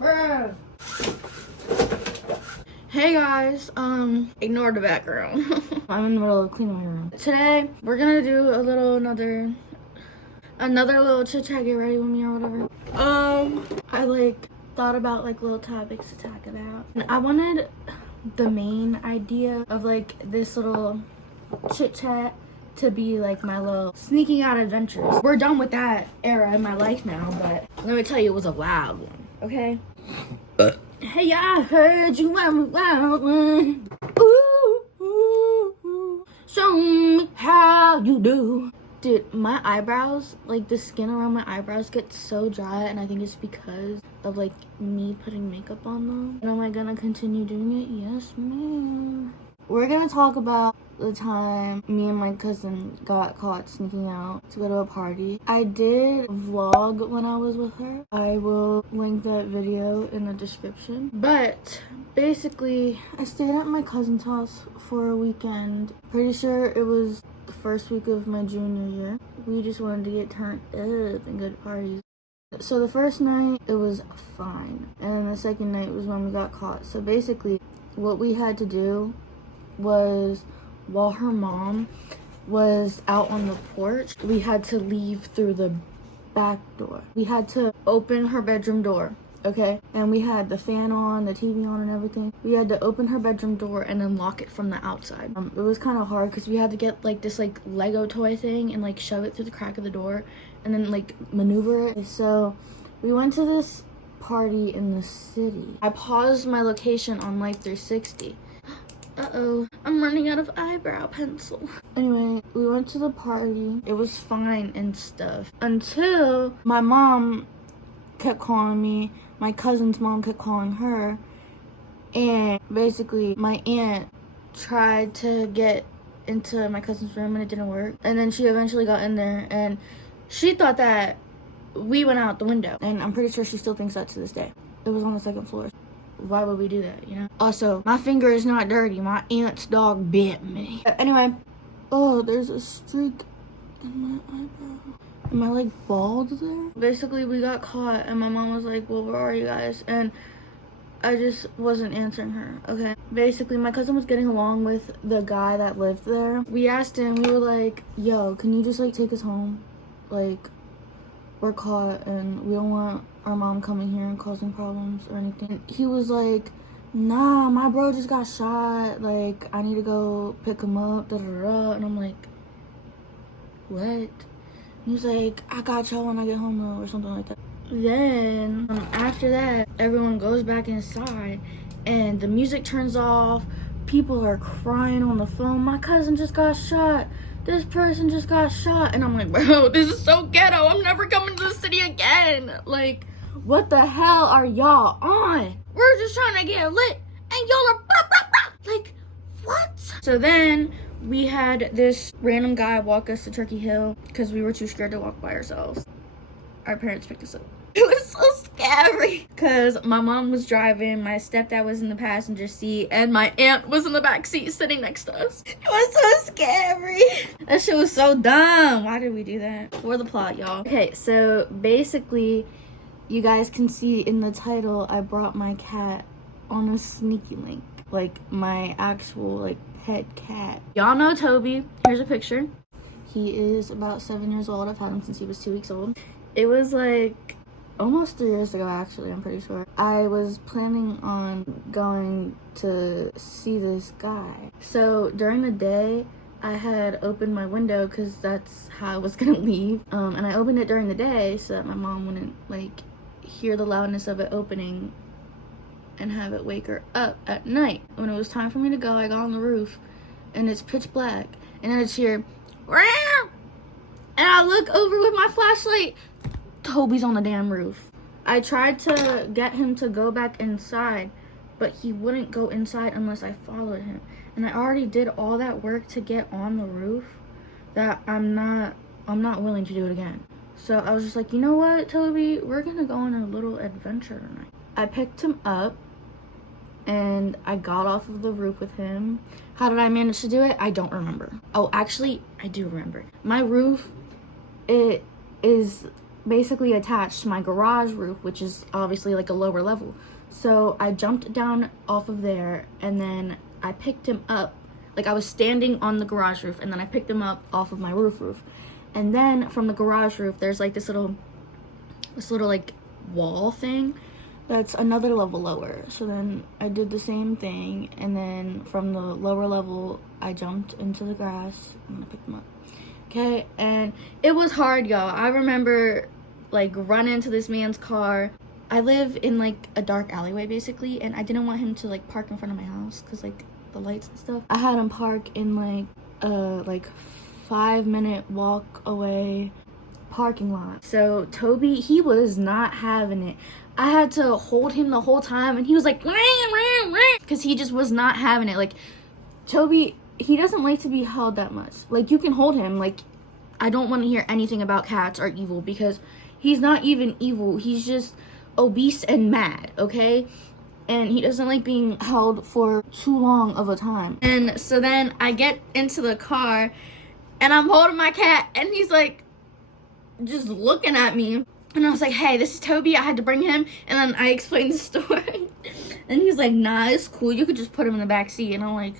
Bruh. Hey guys, ignore the background. I'm in the middle of cleaning my room. Today, we're gonna do another little chit chat, get ready with me or whatever. I thought about little topics to talk about. And I wanted the main idea of this little chit chat to be my little sneaking out adventures. We're done with that era in my life now, but let me tell you, it was a wild one, okay? Hey, I heard you were a wild one. Ooh, ooh, ooh. Show me how you do. Dude, my eyebrows, the skin around my eyebrows gets so dry, and I think it's because of me putting makeup on them. And am I gonna continue doing it? Yes, ma'am. We're gonna talk about the time me and my cousin got caught sneaking out to go to a party. I did vlog when I was with her. I will link that video in the description. But basically, I stayed at my cousin's house for a weekend. Pretty sure it was the first week of my junior year. We just wanted to get turned up and go to parties. So the first night, it was fine. And then the second night was when we got caught. So basically, what we had to do was, while her mom was out on the porch, we had to leave through the back door. We had to open her bedroom door, okay? And we had the fan on, the TV on and everything. We had to open her bedroom door and then lock it from the outside. It was kind of hard because we had to get this Lego toy thing and shove it through the crack of the door and then maneuver it. So we went to this party in the city. I paused my location on Life 360. Uh-oh, I'm running out of eyebrow pencil. Anyway, we went to the party. It was fine and stuff until my mom kept calling me. My cousin's mom kept calling her. And basically, my aunt tried to get into my cousin's room and it didn't work. And then she eventually got in there and she thought that we went out the window. And I'm pretty sure she still thinks that to this day. It was on the second floor. Why would we do that, you know? Also, my finger is not dirty. My aunt's dog bit me. Anyway, oh, there's a streak in my eyebrow. Am I bald there? Basically, we got caught and my mom was like, well, where are you guys? And I just wasn't answering her, okay? Basically, my cousin was getting along with the guy that lived there. We asked him, we were like, yo, can you just take us home? We're caught and we don't want our mom coming here and causing problems or anything. He was like, nah, my bro just got shot. I need to go pick him up, da da da. And I'm like, what? And he's like, I got y'all when I get home though, or something like that. Then, after that, everyone goes back inside and the music turns off. People are crying on the phone. My cousin just got shot. This person just got shot. And I'm like, bro, this is so ghetto. I'm never coming to the city again. What the hell are y'all on? We're just trying to get lit and y'all are blah, blah, blah. What? So then we had this random guy walk us to Turkey Hill because we were too scared to walk by ourselves. Our parents picked us up. It was so scary because my mom was driving, my stepdad was in the passenger seat, and my aunt was in the back seat sitting next to us. It was so scary. That shit was so dumb. Why did we do that? For the plot, y'all. Okay, so basically, you guys can see in the title, I brought my cat on a sneaky link. My actual, pet cat. Y'all know Toby. Here's a picture. He is about 7 years old. I've had him since he was 2 weeks old. It was almost 3 years ago, actually, I'm pretty sure. I was planning on going to see this guy. So during the day, I had opened my window because that's how I was gonna leave. And I opened it during the day so that my mom wouldn't hear the loudness of it opening and have it wake her up at night. When it was time for me to go, I got on the roof and it's pitch black. And then it's here, and I look over with my flashlight. Toby's on the damn roof. I tried to get him to go back inside, but he wouldn't go inside unless I followed him. And I already did all that work to get on the roof that I'm not willing to do it again. So I was just like, you know what, Toby? We're gonna go on a little adventure tonight. I picked him up and I got off of the roof with him. How did I manage to do it? I don't remember. Oh, actually, I do remember. My roof, it is basically attached to my garage roof, which is obviously like a lower level. So I jumped down off of there, and then I picked him up. Like, I was standing on the garage roof, and then I picked him up off of my roof. And then from the garage roof, there's like this little like wall thing that's another level lower. So then I did the same thing, and then from the lower level, I jumped into the grass and I picked him up. Okay, and it was hard, y'all. I remember like running into this man's car. I live in like a dark alleyway basically, and I didn't want him to like park in front of my house because like the lights and stuff. I had him park in like 5-minute walk away parking lot. So Toby, he was not having it. I had to hold him the whole time, and he was like because he just was not having it. Like, Toby, he doesn't like to be held that much. Like, you can hold him. Like, I don't want to hear anything about cats are evil, because he's not even evil. He's just obese and mad, okay? And he doesn't like being held for too long of a time. And so then I get into the car, and I'm holding my cat, and he's like just looking at me. And I was like, hey, this is Toby. I had to bring him. And then I explained the story. And he's like, nah, it's cool. You could just put him in the back seat. And I'm like,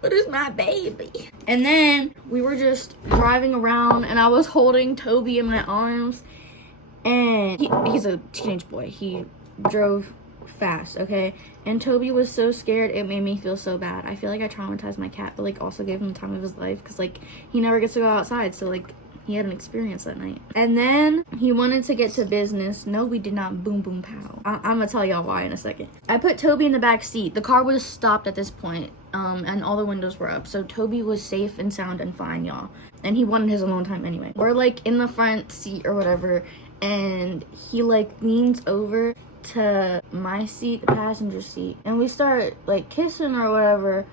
but it's my baby. And then we were just driving around, and I was holding Toby in my arms. And he's a teenage boy. He drove fast, okay? And Toby was so scared, it made me feel so bad. I feel like I traumatized my cat, but like also gave him the time of his life, because like he never gets to go outside, so like he had an experience that night. And then he wanted to get to business. No, we did not. Boom, boom, pow. I'm gonna tell y'all why in a second. I put Toby in the back seat. The car was stopped at this point, and all the windows were up. So Toby was safe and sound and fine, y'all. And he wanted his alone time anyway. We're like in the front seat or whatever, and he like leans over to my seat, the passenger seat, and we start like kissing or whatever.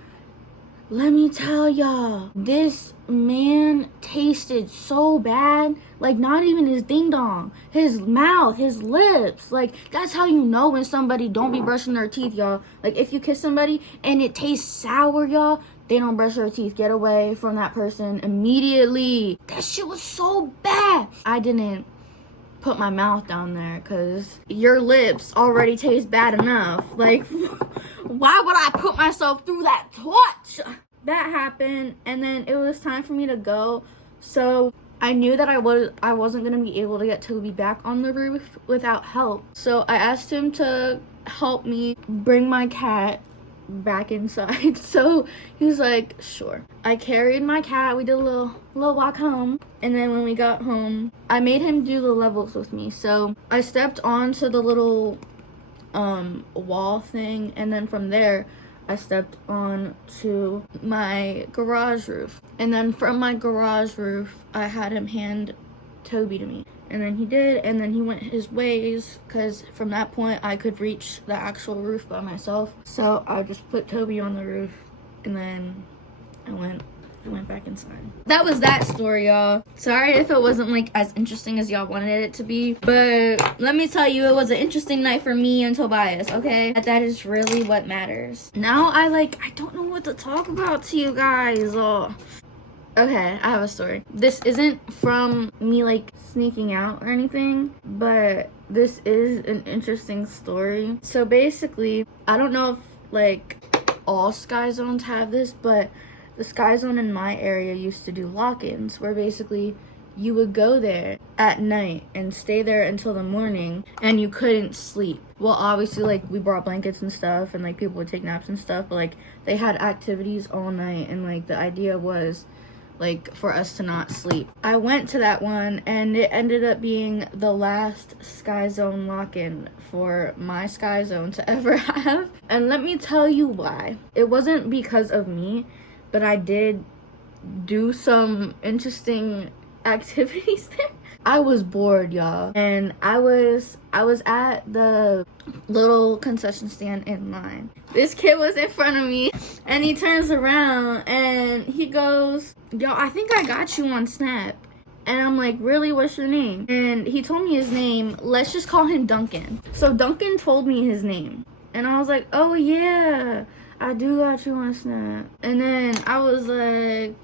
Let me tell y'all, this man tasted so bad. Like, not even his ding dong, his mouth, his lips. Like, that's how you know when somebody don't be brushing their teeth, y'all. Like, if you kiss somebody and it tastes sour, y'all, they don't brush their teeth. Get away from that person immediately. That shit was so bad. I didn't put my mouth down there because your lips already taste bad enough. Like, why would I put myself through that torch? That happened, and then it was time for me to go. So I knew that I wasn't gonna be able to get Toby back on the roof without help. So I asked him to help me bring my cat back inside. So he was like, sure. I carried my cat. We did a little walk home, and then when we got home, I made him do the levels with me. So I stepped onto the little wall thing, and then from there I stepped on to my garage roof, and then from my garage roof I had him hand Toby to me, and then he did, and then he went his ways, because from that point I could reach the actual roof by myself. So I just put Toby on the roof, and then I went back inside. That was that story, y'all. Sorry if it wasn't like as interesting as y'all wanted it to be, but let me tell you, it was an interesting night for me and Tobias, okay? That is really what matters. Now I don't know what to talk about to you guys. Oh. Okay, I have a story. This isn't from me like sneaking out or anything, but this is an interesting story. So basically, I don't know if like all Sky Zones have this, but the Sky Zone in my area used to do lock-ins, where basically you would go there at night and stay there until the morning, and you couldn't sleep. Well, obviously, like, we brought blankets and stuff, and like people would take naps and stuff, but like they had activities all night, and like the idea was like for us to not sleep. I went to that one, and it ended up being the last Sky Zone lock-in for my Sky Zone to ever have. And let me tell you why. It wasn't because of me, but I did do some interesting activities there. I was bored, y'all, and I was at the little concession stand in line. This kid was in front of me, and he turns around and he goes, yo, I think I got you on Snap. And I'm like, really, what's your name? And he told me his name. Let's just call him Duncan. So Duncan told me his name, and I was like, oh yeah, I do got you on Snap. And then I was like,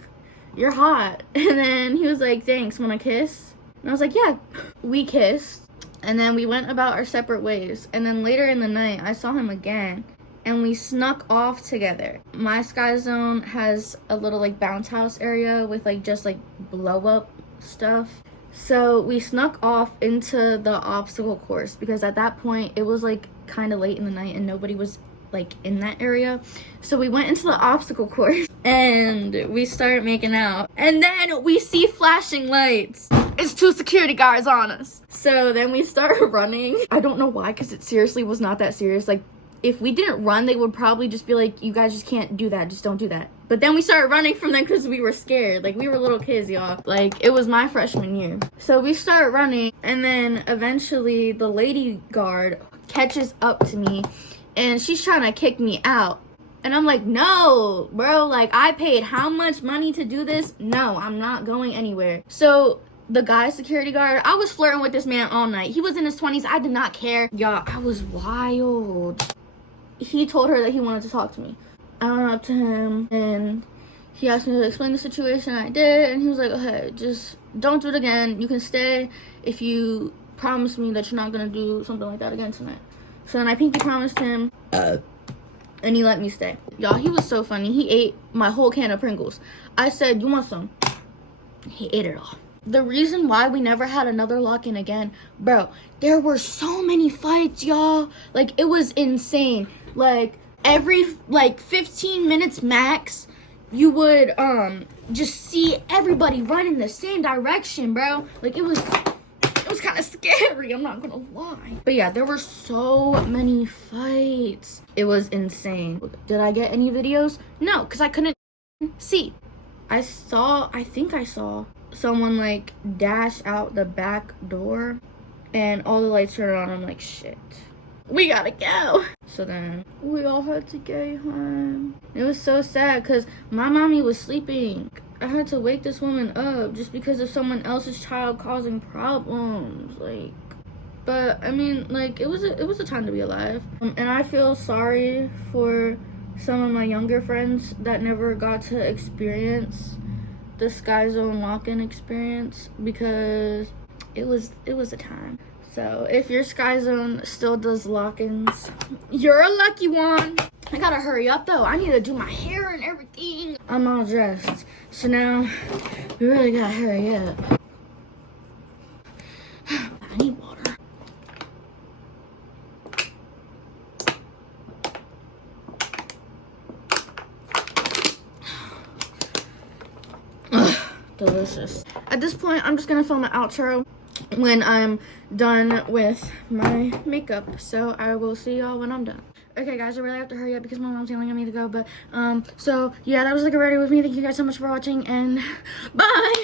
you're hot. And then he was like, thanks, wanna kiss? And I was like, yeah. We kissed. And then we went about our separate ways. And then later in the night, I saw him again. And we snuck off together. My Sky Zone has a little like bounce house area with like just like blow up stuff. So we snuck off into the obstacle course because at that point it was like kind of late in the night and nobody was like in that area. So we went into the obstacle course and we started making out. And then we see flashing lights. It's 2 security guards on us. So then we start running. I don't know why, because it seriously was not that serious. Like, if we didn't run, they would probably just be like, you guys just can't do that. Just don't do that. But then we started running from them because we were scared. Like, we were little kids, y'all. Like, it was my freshman year. So we start running, and then eventually the lady guard catches up to me, and she's trying to kick me out. And I'm like, no, bro. Like, I paid how much money to do this? No, I'm not going anywhere. So the guy security guard, I was flirting with this man all night. He was in his 20s. I did not care. Y'all, I was wild. He told her that he wanted to talk to me. I went up to him and he asked me to explain the situation. I did, and he was like, okay, just don't do it again. You can stay if you promise me that you're not gonna do something like that again tonight. So then I pinky promised him and he let me stay. Y'all, he was so funny. He ate my whole can of Pringles. I said, you want some? He ate it all. The reason why we never had another lock-in again, bro, there were so many fights, y'all. Like, it was insane. Like, every, like, 15 minutes max, you would, just see everybody run in the same direction, bro. Like, it was kind of scary, I'm not gonna lie. But yeah, there were so many fights. It was insane. Did I get any videos? No, because I couldn't see. I think I saw someone like dash out the back door and all the lights turned on. I'm like, shit, we gotta go. So then we all had to go home. It was so sad because my mommy was sleeping. I had to wake this woman up just because of someone else's child causing problems. Like, but I mean, like, it was a time to be alive. And I feel sorry for some of my younger friends that never got to experience the Sky Zone lock-in experience because it was a time. So if your Sky Zone still does lock-ins, you're a lucky one. I gotta hurry up though. I need to do my hair and everything. I'm all dressed. So now we really gotta hurry up. I need water. Delicious. At this point, I'm just gonna film an outro when I'm done with my makeup. So I will see y'all when I'm done. Okay guys, I really have to hurry up because my mom's yelling at me to go. But so yeah, that was like a ready with me. Thank you guys so much for watching and bye.